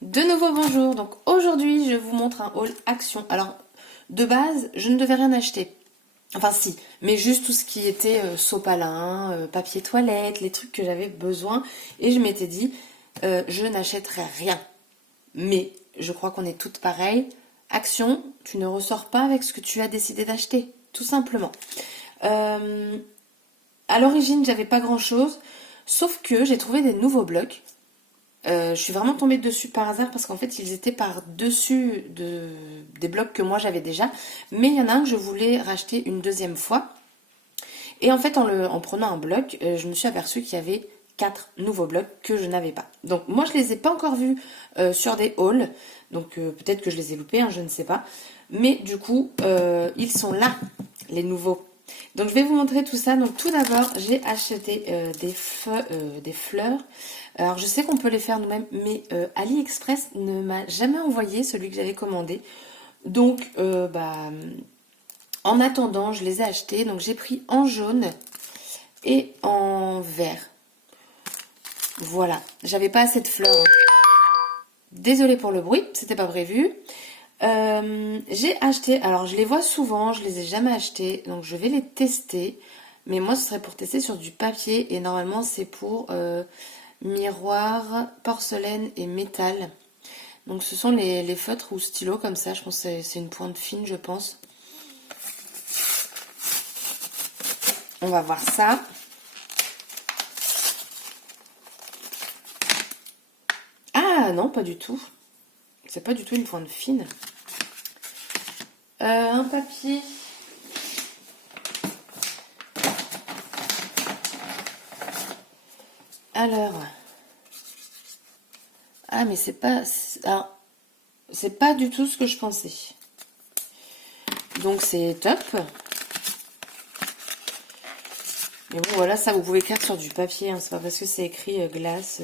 De nouveau bonjour, donc aujourd'hui je vous montre un haul action. Alors de base je ne devais rien acheter, enfin si, mais juste tout ce qui était sopalin, papier toilette, les trucs que j'avais besoin et je m'étais dit je n'achèterai rien. Mais je crois qu'on est toutes pareilles, action, tu ne ressors pas avec ce que tu as décidé d'acheter, tout simplement. À l'origine j'avais pas grand chose, sauf que j'ai trouvé des nouveaux blocs. Je suis vraiment tombée dessus par hasard parce qu'en fait ils étaient par-dessus des blocs que moi j'avais déjà. Mais il y en a un que je voulais racheter une deuxième fois. Et en fait en prenant un bloc, je me suis aperçue qu'il y avait 4 nouveaux blocs que je n'avais pas. Donc moi je les ai pas encore vus sur des hauls. Donc peut-être que je les ai loupés, hein, je ne sais pas. Mais du coup ils sont là, les nouveaux. Donc je vais vous montrer tout ça. Donc tout d'abord j'ai acheté des fleurs. Alors je sais qu'on peut les faire nous-mêmes, mais AliExpress ne m'a jamais envoyé celui que j'avais commandé. Donc en attendant je les ai achetés. Donc j'ai pris en jaune et en vert. Voilà, j'avais pas assez de fleurs, hein. Désolée pour le bruit, c'était pas prévu. J'ai acheté, alors je les vois souvent, je les ai jamais achetés, donc je vais les tester. Mais moi ce serait pour tester sur du papier et normalement c'est pour miroir, porcelaine et métal. Donc ce sont les feutres ou stylos comme ça, je pense que c'est une pointe fine je pense. On va voir ça. Ah non, pas du tout. C'est pas du tout une pointe fine. Un papier. Alors. Ah mais c'est pas... C'est pas du tout ce que je pensais. Donc c'est top. Mais bon voilà, ça vous pouvez écrire sur du papier, hein. C'est pas parce que c'est écrit glace.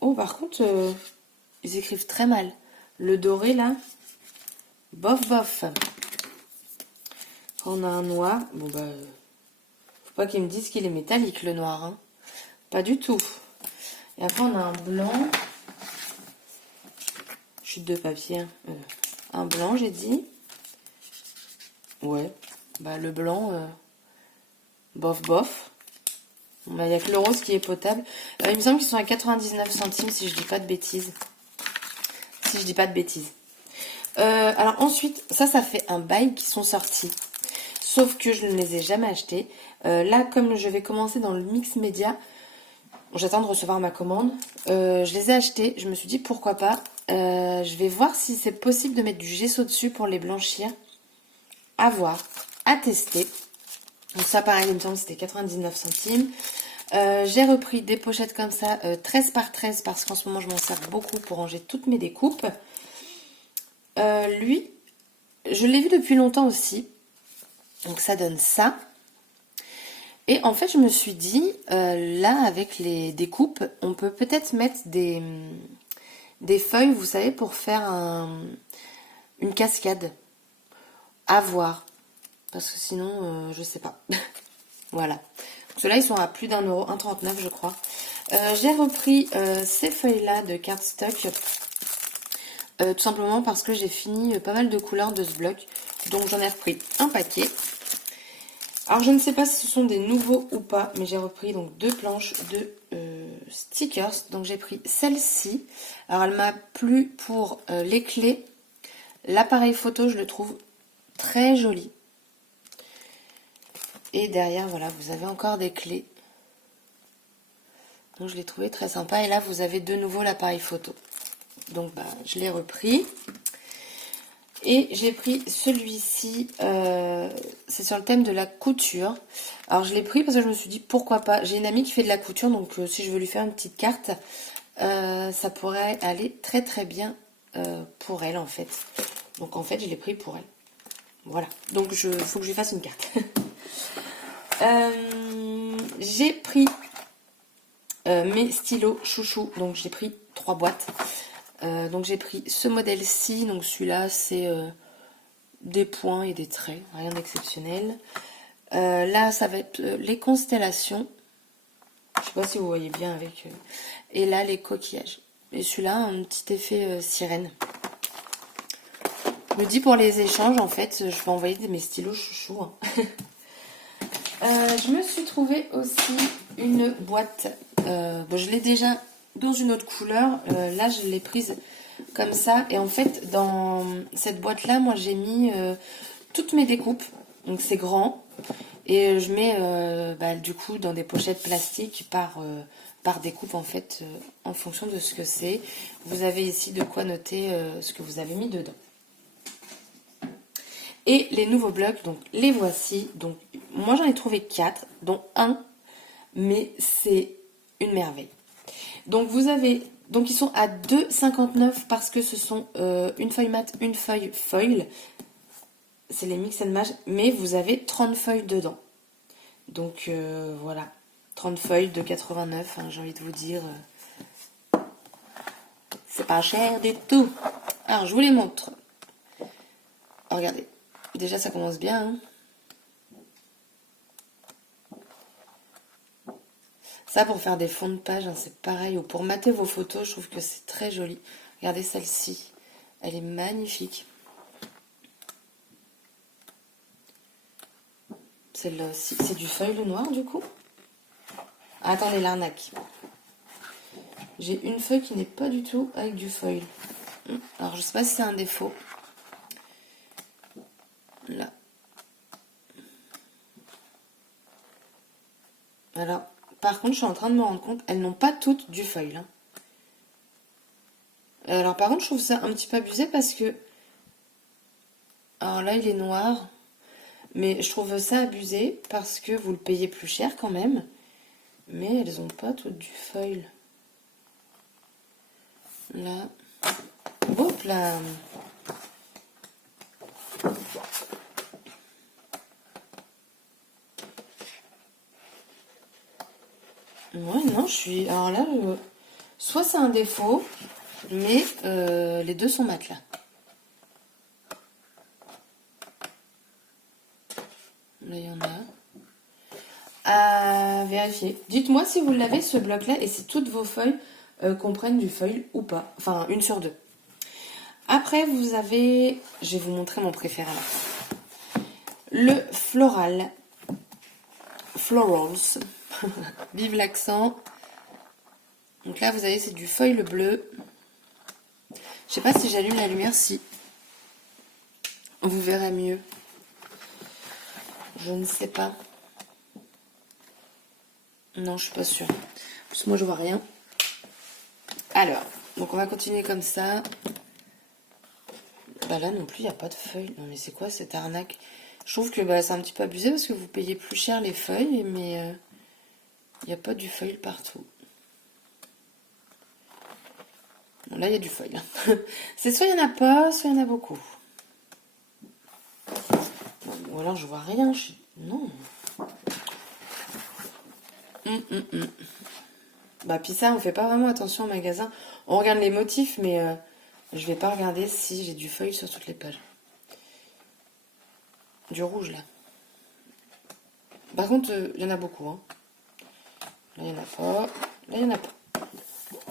Oh par contre, ils écrivent très mal. Le doré là, bof bof. On a un noir, bon bah... Faut pas qu'ils me disent qu'il est métallique le noir, hein. Pas du tout. Et après on a un blanc. Chute de papier. Un blanc j'ai dit. Ouais. Bah le blanc, bof bof. Il n'y a que le rose qui est potable. Il me semble qu'ils sont à 99 centimes si je dis pas de bêtises. Si je dis pas de bêtises. Alors ensuite, ça fait un bail qui sont sortis. Sauf que je ne les ai jamais achetés. Là, comme je vais commencer dans le mix média, j'attends de recevoir ma commande. Je les ai achetés. Je me suis dit pourquoi pas. Je vais voir si c'est possible de mettre du gesso dessus pour les blanchir. À voir, à tester. Donc ça pareil, il me semble que c'était 99 centimes. J'ai repris des pochettes comme ça, 13 par 13, parce qu'en ce moment je m'en sers beaucoup pour ranger toutes mes découpes. Lui, je l'ai vu depuis longtemps aussi. Donc ça donne ça. Et en fait, je me suis dit, là, avec les découpes, on peut peut-être mettre des feuilles, vous savez, pour faire une cascade. À voir. Parce que sinon, je sais pas. Voilà. Donc ceux-là, ils sont à plus d'1 euro, 1,39 je crois. J'ai repris ces feuilles-là de cardstock. Tout simplement parce que j'ai fini pas mal de couleurs de ce bloc. Donc j'en ai repris un paquet. Alors je ne sais pas si ce sont des nouveaux ou pas, mais j'ai repris donc 2 planches de stickers. Donc j'ai pris celle-ci. Alors elle m'a plu pour les clés. L'appareil photo, je le trouve très joli. Et derrière, voilà, vous avez encore des clés. Donc je l'ai trouvé très sympa. Et là, vous avez de nouveau l'appareil photo. Donc bah, je l'ai repris. Et j'ai pris celui-ci, c'est sur le thème de la couture. Alors je l'ai pris parce que je me suis dit pourquoi pas. J'ai une amie qui fait de la couture, donc si je veux lui faire une petite carte, ça pourrait aller très très bien pour elle en fait. Donc en fait je l'ai pris pour elle. Voilà, donc il faut que je lui fasse une carte. J'ai pris mes stylos chouchou, donc j'ai pris 3 boîtes. Donc j'ai pris ce modèle-ci, donc celui-là c'est des points et des traits, rien d'exceptionnel. Là ça va être les constellations, je sais pas si vous voyez bien avec, et là les coquillages. Et celui-là, un petit effet sirène. Je me dis pour les échanges, en fait, je vais envoyer mes stylos chouchous. Hein. Je me suis trouvé aussi une boîte. Bon, je l'ai déjà dans une autre couleur. Là, je l'ai prise comme ça. Et en fait, dans cette boîte-là, moi, j'ai mis toutes mes découpes. Donc, c'est grand. Et je mets, du coup, dans des pochettes plastiques par découpe, en fait, en fonction de ce que c'est. Vous avez ici de quoi noter ce que vous avez mis dedans. Et les nouveaux blocs, donc les voici. Donc moi j'en ai trouvé 4, dont un, mais c'est une merveille. Donc vous avez, donc ils sont à 2,59 parce que ce sont une feuille mat, une feuille foil. C'est les mix and match, mais vous avez 30 feuilles dedans. Donc voilà, 30 feuilles de 89, hein, j'ai envie de vous dire. C'est pas cher du tout. Alors je vous les montre. Oh, regardez. Déjà, ça commence bien. Hein. Ça, pour faire des fonds de page, hein, c'est pareil. Ou pour mater vos photos, je trouve que c'est très joli. Regardez celle-ci. Elle est magnifique. Celle-là aussi. C'est du feuille noir, du coup. Ah, attendez, l'arnaque. J'ai une feuille qui n'est pas du tout avec du foil. Alors, je sais pas si c'est un défaut. Là. Alors, par contre, je suis en train de me rendre compte, elles n'ont pas toutes du foil. Hein. Alors, par contre, je trouve ça un petit peu abusé parce que... Alors là, il est noir. Mais je trouve ça abusé parce que vous le payez plus cher quand même. Mais elles n'ont pas toutes du foil. Là. Hop là. Ouais, non, je suis... Alors là, soit c'est un défaut, mais les deux sont mat là. Là, il y en a. À vérifier. Dites-moi si vous l'avez, ce bloc-là, et si toutes vos feuilles comprennent du foil ou pas. Enfin, une sur deux. Après, vous avez... Je vais vous montrer mon préféré là. Le floral. Florals. Vive l'accent. Donc là, vous avez, c'est du foil bleu. Je sais pas si j'allume la lumière, si vous verrez mieux. Je ne sais pas. Non, je suis pas sûre. Parce que moi, je vois rien. Alors, donc on va continuer comme ça. Bah là non plus, il n'y a pas de feuilles. Non mais c'est quoi cette arnaque? Je trouve que c'est un petit peu abusé parce que vous payez plus cher les feuilles, mais il n'y a pas du foil partout. Bon, là, il y a du foil. C'est soit il n'y en a pas, soit il y en a beaucoup. Bon, ou alors je vois rien. Non. Bah puis ça, on fait pas vraiment attention au magasin. On regarde les motifs, mais je vais pas regarder si j'ai du foil sur toutes les pages. Du rouge là. Par contre, il y en a beaucoup. Hein. Là, il n'y en a pas. Là, il n'y en a pas.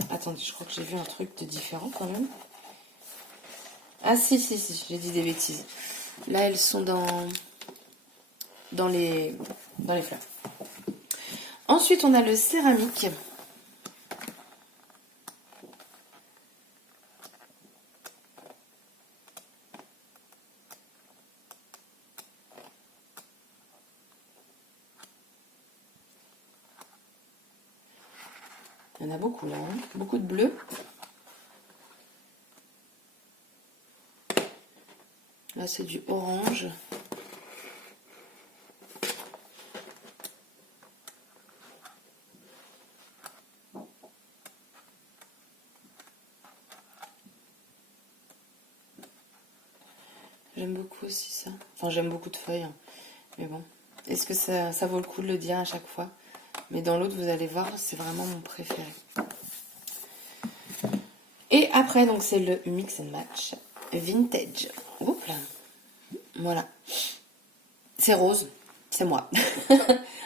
Attendez, je crois que j'ai vu un truc de différent quand même. Ah si, j'ai dit des bêtises. Là, elles sont dans les fleurs. Ensuite, on a le céramique. Il y en a beaucoup là, hein. Beaucoup de bleu. Là, c'est du orange. J'aime beaucoup aussi ça. Enfin, j'aime beaucoup de feuilles. Hein. Mais bon, est-ce que ça vaut le coup de le dire à chaque fois? Mais dans l'autre, vous allez voir, c'est vraiment mon préféré. Et après, donc, c'est le Mix and Match Vintage. Oups là. Voilà. C'est rose. C'est moi.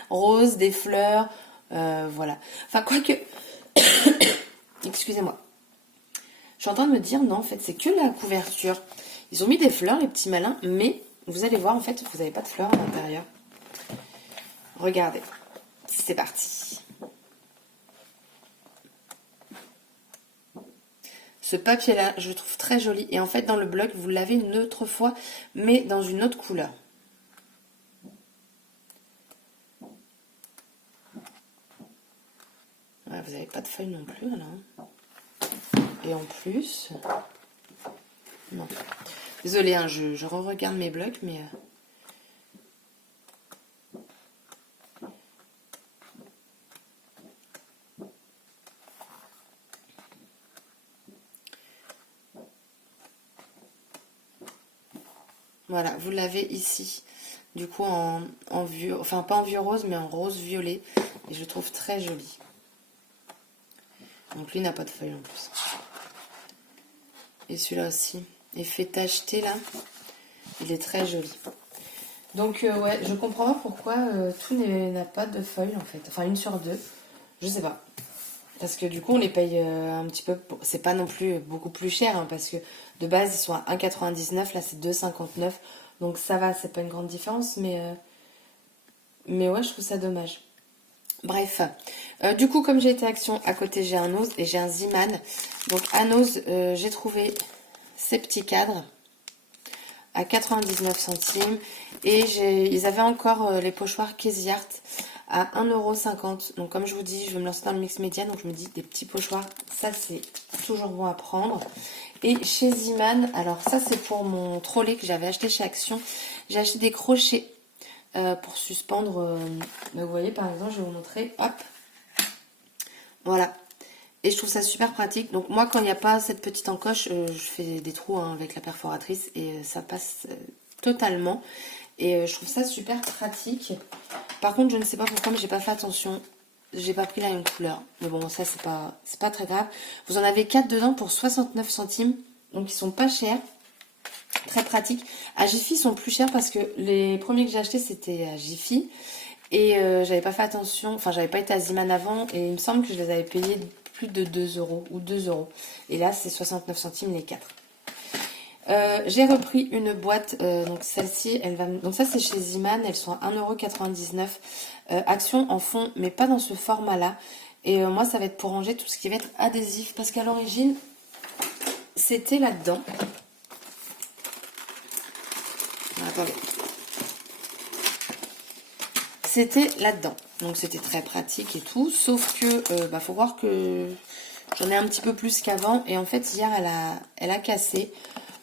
Rose, des fleurs. Voilà. Enfin, quoique... Excusez-moi. suis en train de me dire, non, en fait, c'est que la couverture. Ils ont mis des fleurs, les petits malins, mais vous allez voir, en fait, vous n'avez pas de fleurs à l'intérieur. Regardez, c'est parti. Ce papier-là, je le trouve très joli. Et en fait, dans le bloc, vous l'avez une autre fois, mais dans une autre couleur. Ouais, vous n'avez pas de feuilles non plus, là. Et en plus... Non. Désolée, hein, je re-regarde mes blocs, mais... Voilà, vous l'avez ici. Du coup, en vieux... Enfin, pas en vieux rose, mais en rose violet. Et je le trouve très joli. Donc lui n'a pas de feuilles en plus. Et celui-là aussi. Effet tacheté, là. Il est très joli. Donc, ouais, je comprends pas pourquoi tout n'a pas de feuilles, en fait. Enfin, une sur deux. Je sais pas. Parce que du coup, on les paye un petit peu... C'est pas non plus beaucoup plus cher, hein, parce que de base, ils sont à 1,99. Là, c'est 2,59. Donc, ça va, c'est pas une grande différence. Mais ouais, je trouve ça dommage. Bref. Du coup, comme j'ai été Action, à côté, j'ai un Nose et j'ai un Ziman. Donc, à Nose, j'ai trouvé ces petits cadres à 99 centimes. Et ils avaient encore les pochoirs Casey Art à 1,50 €. Donc comme je vous dis, je vais me lancer dans le mix média. Donc je me dis des petits pochoirs, ça c'est toujours bon à prendre. Et chez Ziman, alors ça c'est pour mon trolley que j'avais acheté chez Action. J'ai acheté des crochets pour suspendre. Vous voyez par exemple, je vais vous montrer. Hop. Voilà. Et je trouve ça super pratique. Donc moi, quand il n'y a pas cette petite encoche, je fais des trous avec la perforatrice et ça passe totalement. Et je trouve ça super pratique. Par contre, je ne sais pas pourquoi, mais j'ai pas fait attention. J'ai pas pris la même couleur. Mais bon, ça, c'est pas très grave. Vous en avez 4 dedans pour 69 centimes. Donc, ils sont pas chers. Très pratiques. À Jiffy, ils sont plus chers parce que les premiers que j'ai achetés, c'était à Jiffy. Et j'avais pas fait attention. Enfin, j'avais pas été à Ziman avant. Et il me semble que je les avais payés plus de 2 € ou 2 €. Et là, c'est 69 centimes les 4. J'ai repris une boîte, donc celle-ci, donc ça c'est chez Ziman, elles sont à 1,99 €. Action en fond, mais pas dans ce format-là. Et moi, ça va être pour ranger tout ce qui va être adhésif, parce qu'à l'origine, c'était là-dedans. Attendez. C'était là-dedans. Donc c'était très pratique et tout, sauf que, faut voir que j'en ai un petit peu plus qu'avant. Et en fait, hier, elle a cassé.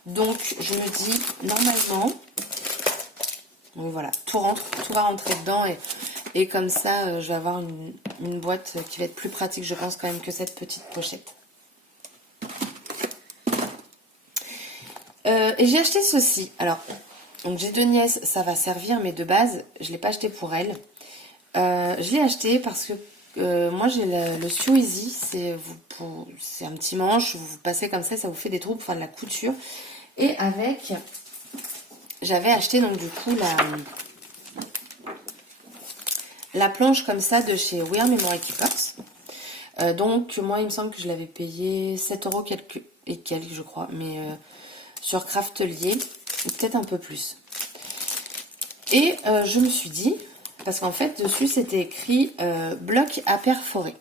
Donc, je me dis, normalement, donc voilà, tout va rentrer dedans. Et comme ça, je vais avoir une boîte qui va être plus pratique, je pense, quand même, que cette petite pochette. Et j'ai acheté ceci. Alors, donc j'ai 2 nièces, ça va servir, mais de base, je ne l'ai pas acheté pour elles. Je l'ai acheté parce que moi, j'ai le Sew Easy. C'est un petit manche, vous passez comme ça vous fait des trous pour faire de la couture. Et avec, j'avais acheté donc du coup la planche comme ça de chez Wear Memory Keepers. Donc moi il me semble que je l'avais payé 7 € quelques je crois, mais sur Craftelier, ou peut-être un peu plus. Et je me suis dit, parce qu'en fait dessus c'était écrit bloc à perforer.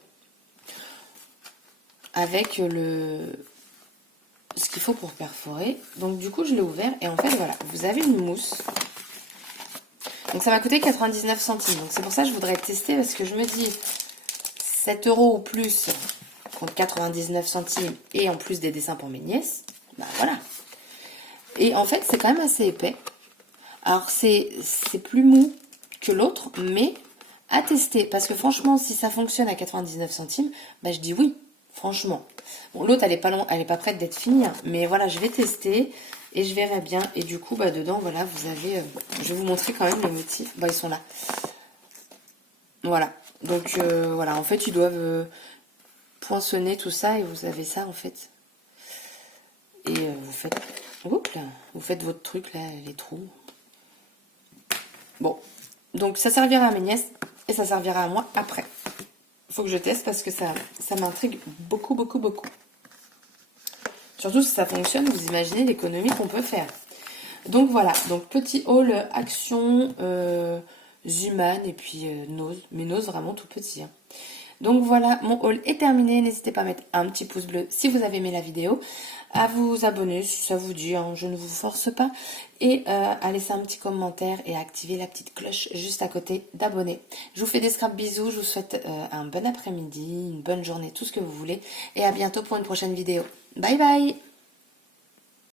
Avec ce qu'il faut pour perforer. Donc du coup je l'ai ouvert et en fait voilà, vous avez une mousse. Donc ça m'a coûté 99 centimes. Donc c'est pour ça que je voudrais tester, parce que je me dis 7 € ou plus contre 99 centimes et en plus des dessins pour mes nièces. Bah voilà. Et en fait c'est quand même assez épais. Alors c'est plus mou que l'autre, mais à tester. Parce que franchement, si ça fonctionne à 99 centimes, bah je dis oui. Franchement. Bon, l'autre, elle est pas prête d'être finie. Hein, mais voilà, je vais tester et je verrai bien. Et du coup, bah dedans, voilà, vous avez... je vais vous montrer quand même les motifs. Bah, ils sont là. Voilà. Donc, voilà. En fait, ils doivent poinçonner tout ça et vous avez ça, en fait. Et vous faites... Oups, là, vous faites votre truc, là, les trous. Bon. Donc, ça servira à mes nièces et ça servira à moi après. Faut que je teste parce que ça m'intrigue beaucoup, beaucoup, beaucoup. Surtout si ça fonctionne, vous imaginez l'économie qu'on peut faire. Donc voilà, donc petit haul Action, Zuman et puis Nose. Mais Nose vraiment tout petit. Hein. Donc voilà, mon haul est terminé. N'hésitez pas à mettre un petit pouce bleu si vous avez aimé la vidéo, à vous abonner si ça vous dit, hein, je ne vous force pas, et à laisser un petit commentaire et à activer la petite cloche juste à côté d'abonner. Je vous fais des scraps bisous, je vous souhaite un bon après-midi, une bonne journée, tout ce que vous voulez, et à bientôt pour une prochaine vidéo. Bye bye!